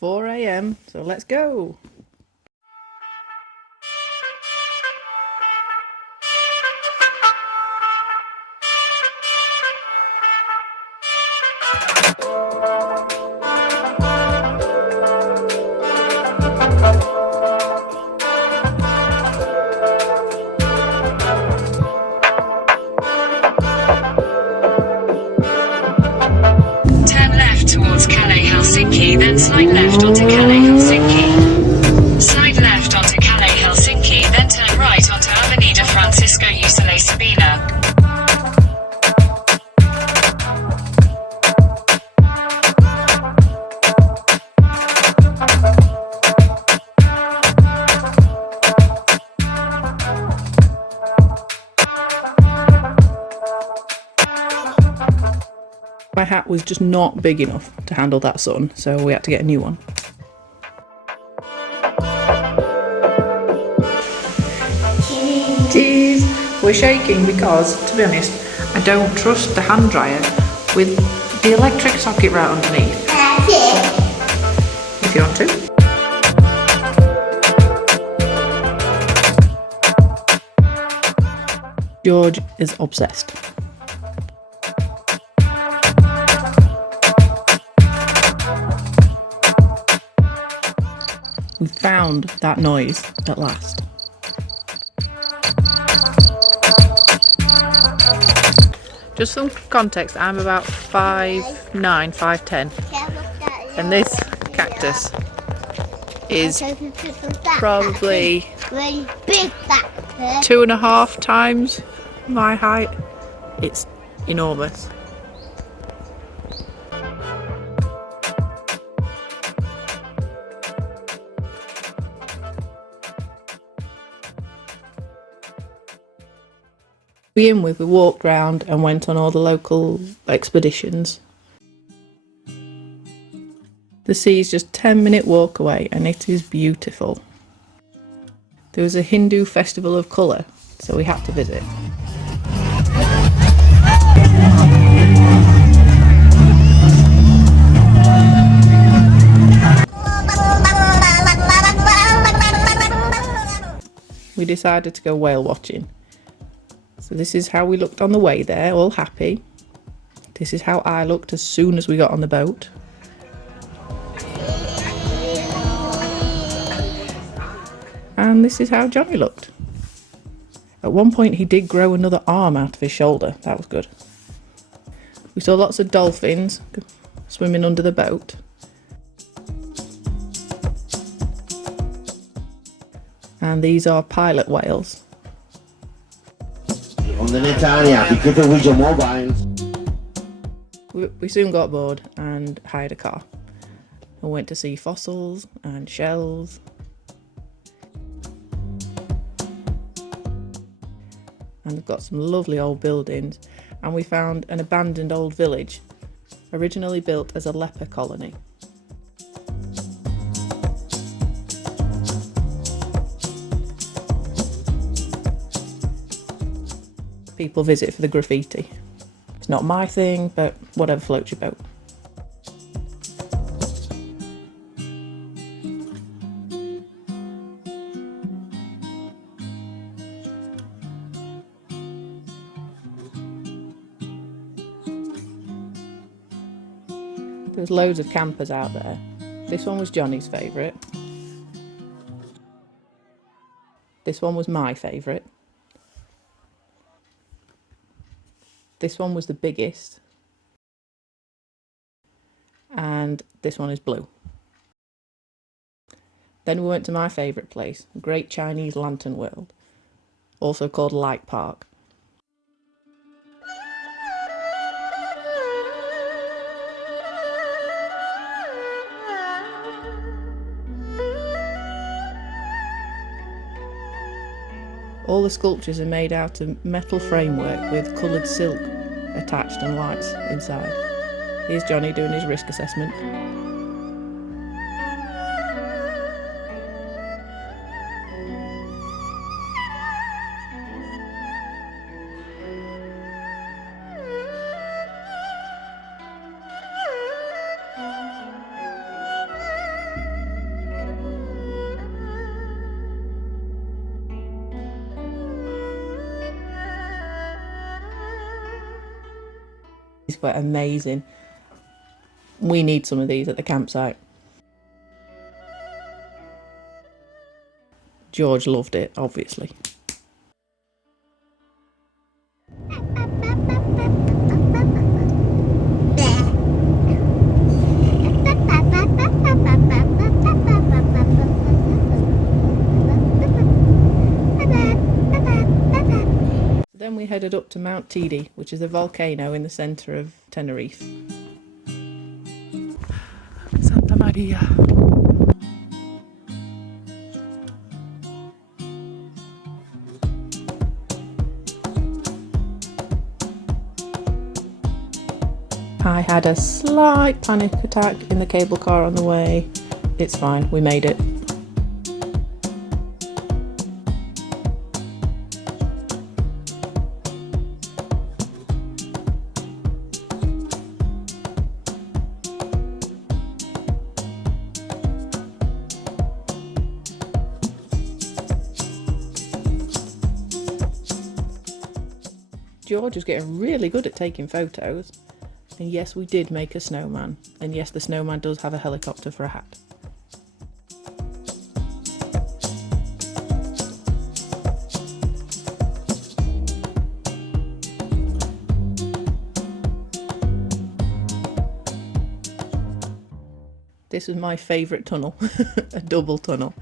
4 a.m, so let's go. Then slide left onto Calais Helsinki. Slide left onto Calais Helsinki, then turn right onto Avenida Francisco Usile Sabina. My hat was just not big enough to handle that sun, so we had to get a new one. Cheese! We're shaking because, to be honest, I don't trust the hand dryer with the electric socket right underneath. If you want to. George is obsessed. We found that noise at last. Just some context, I'm about 5'9", 5'10", and this cactus is probably 2.5 times my height. It's enormous. To begin with, we walked round and went on all the local expeditions. The sea is just 10-minute walk away and it is beautiful. There was a Hindu festival of colour, so we had to visit. We decided to go whale watching. So this is how we looked on the way there, all happy. This is how I looked as soon as we got on the boat. And this is how Johnny looked. At one point he did grow another arm out of his shoulder, that was good. We saw lots of dolphins swimming under the boat. And these are pilot whales. We soon got bored and hired a car and went to see fossils and shells. And they've got some lovely old buildings, and we found an abandoned old village, originally built as a leper colony. People visit for the graffiti. It's not my thing, but whatever floats your boat. There's loads of campers out there. This one was Johnny's favourite. This one was my favourite. This one was the biggest. And this one is blue. Then we went to my favourite place, Great Chinese Lantern World, also called Light Park. All the sculptures are made out of metal framework with coloured silk attached and lights inside. Here's Johnny doing his risk assessment. These were amazing. We need some of these at the campsite. George loved it, obviously. Then we headed up to Mount Adeje, which is a volcano in the centre of Tenerife. Santa Maria. I had a slight panic attack in the cable car on the way. It's fine, we made it. George was getting really good at taking photos. And yes, we did make a snowman. And yes, the snowman does have a helicopter for a hat. This is my favourite tunnel, a double tunnel.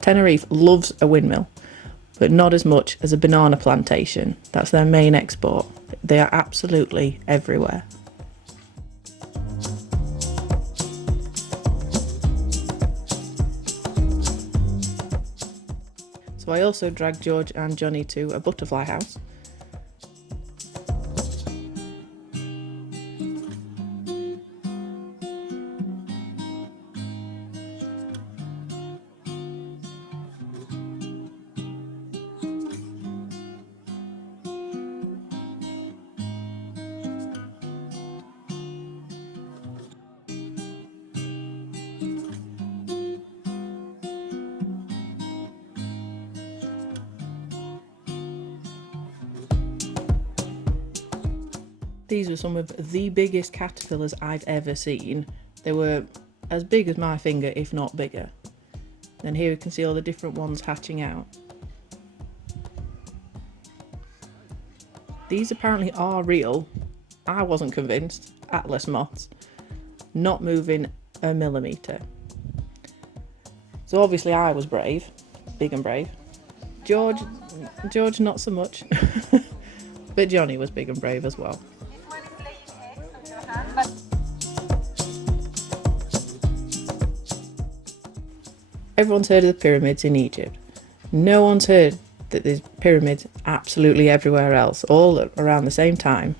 Tenerife loves a windmill, but not as much as a banana plantation. That's their main export. They are absolutely everywhere. So I also dragged George and Johnny to a butterfly house. These were some of the biggest caterpillars I've ever seen. They were as big as my finger, if not bigger. And here we can see all the different ones hatching out. These apparently are real. I wasn't convinced. Atlas moths. Not moving a millimetre. So obviously I was brave. Big and brave. George not so much. But Johnny was big and brave as well. Everyone's heard of the pyramids in Egypt. No one's heard that there's pyramids absolutely everywhere else, all around the same time.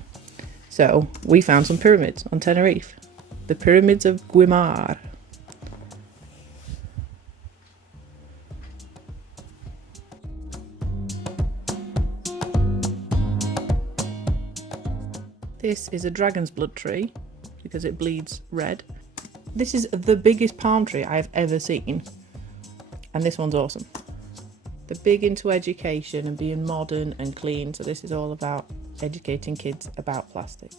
So we found some pyramids on Tenerife. The pyramids of Guimar. This is a dragon's blood tree because it bleeds red. This is the biggest palm tree I've ever seen. And this one's awesome. They're big into education and being modern and clean, so this is all about educating kids about plastic.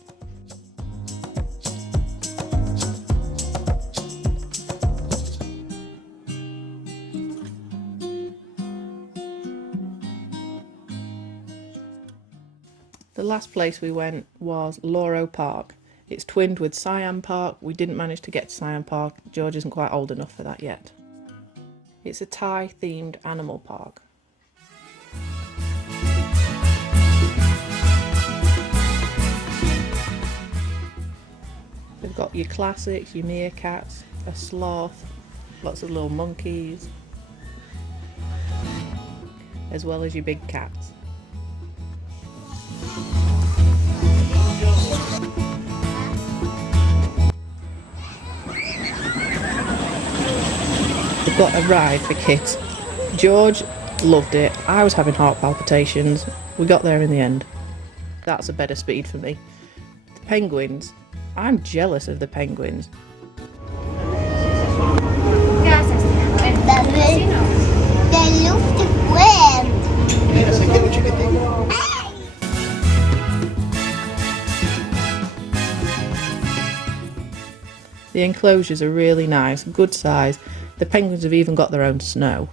The last place we went was Loro Park. It's twinned with Siam Park. We didn't manage to get to Siam Park. George isn't quite old enough for that yet. It's a Thai-themed animal park. We've got your classics, your meerkats, a sloth, lots of little monkeys, as well as your big cats. We've got a ride for kids. George loved it. I was having heart palpitations. We got there in the end. That's a better speed for me. The penguins. I'm jealous of the penguins. They look different. The enclosures are really nice, good size. The penguins have even got their own snow.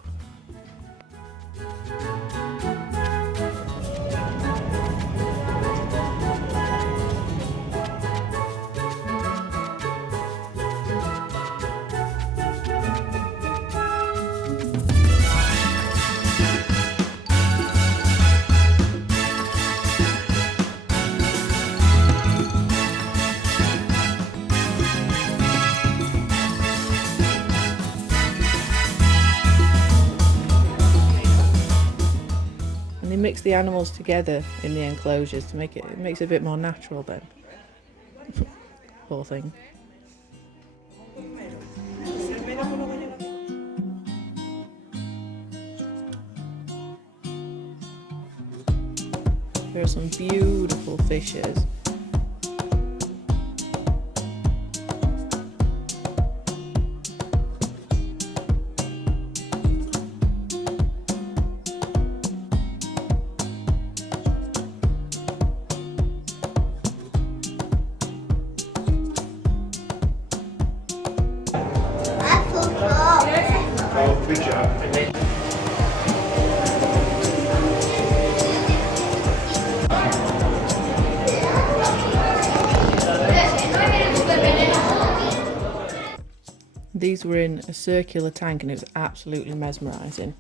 They mix the animals together in the enclosures to make it makes it a bit more natural then. Poor thing. There are some beautiful fishes. Good job. These were in a circular tank and it was absolutely mesmerising.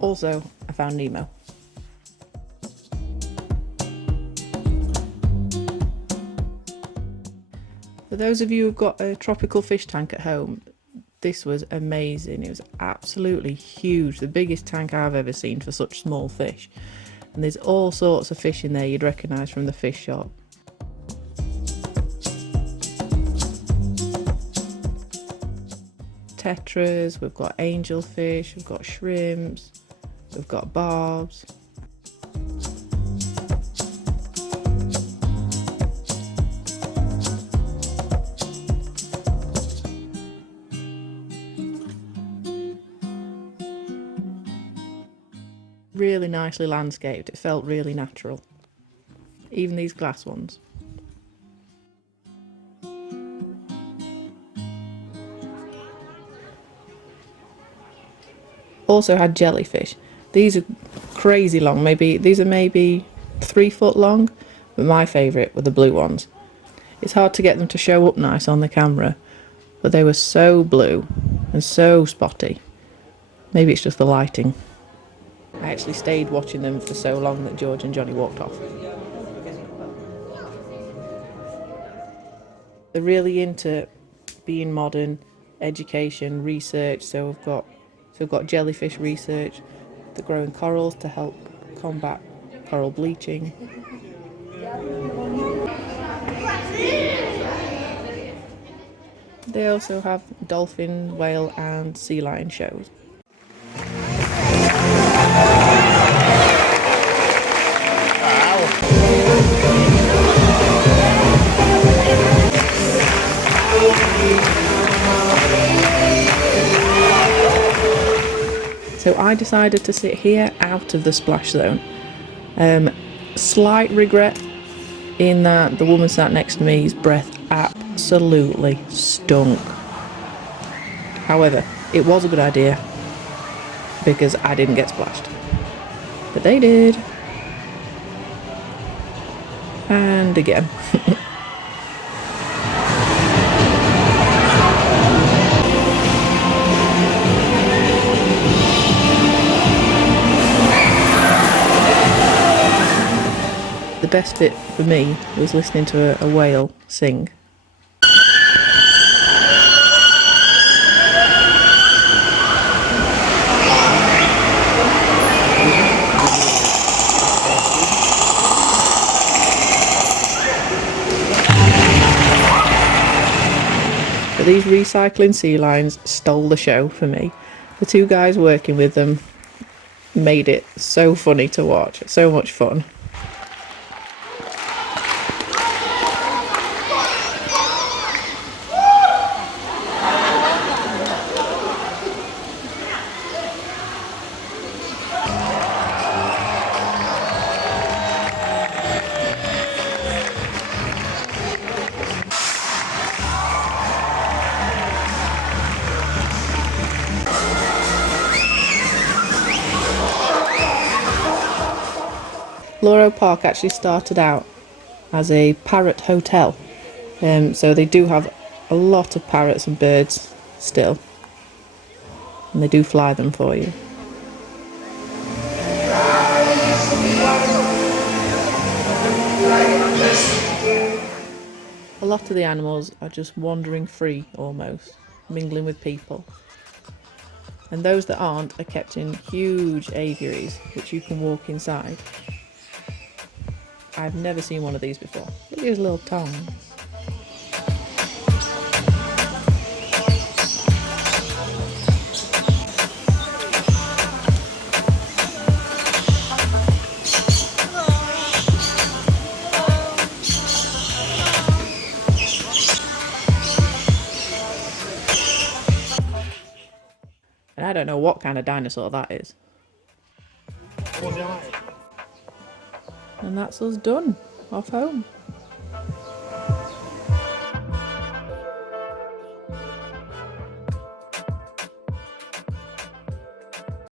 Also, I found Nemo. For those of you who've got a tropical fish tank at home, this was amazing. It was absolutely huge, the biggest tank I've ever seen for such small fish. And there's all sorts of fish in there you'd recognise from the fish shop. Tetras, we've got angelfish, we've got shrimps, we've got barbs. Really nicely landscaped, it felt really natural. Even these glass ones. Also had jellyfish. These are crazy long, these are maybe 3 foot long, but my favourite were the blue ones. It's hard to get them to show up nice on the camera, but they were so blue and so spotty. Maybe it's just the lighting. I actually stayed watching them for so long that George and Johnny walked off. They're really into being modern, education, research, so we've got jellyfish research, they're growing corals to help combat coral bleaching. They also have dolphin, whale and sea lion shows. So I decided to sit here out of the splash zone. Slight regret in that the woman sat next to me's breath absolutely stunk. However, it was a good idea because I didn't get splashed. But they did. And again. The best bit for me was listening to a whale sing. But these recycling sea lions stole the show for me. The two guys working with them made it so funny to watch, so much fun. Loro Park actually started out as a parrot hotel. So they do have a lot of parrots and birds still. And they do fly them for you. A lot of the animals are just wandering free almost, mingling with people. And those that aren't are kept in huge aviaries, which you can walk inside. I've never seen one of these before. Look at his little tongue. And I don't know what kind of dinosaur that is. And that's us done. Off home.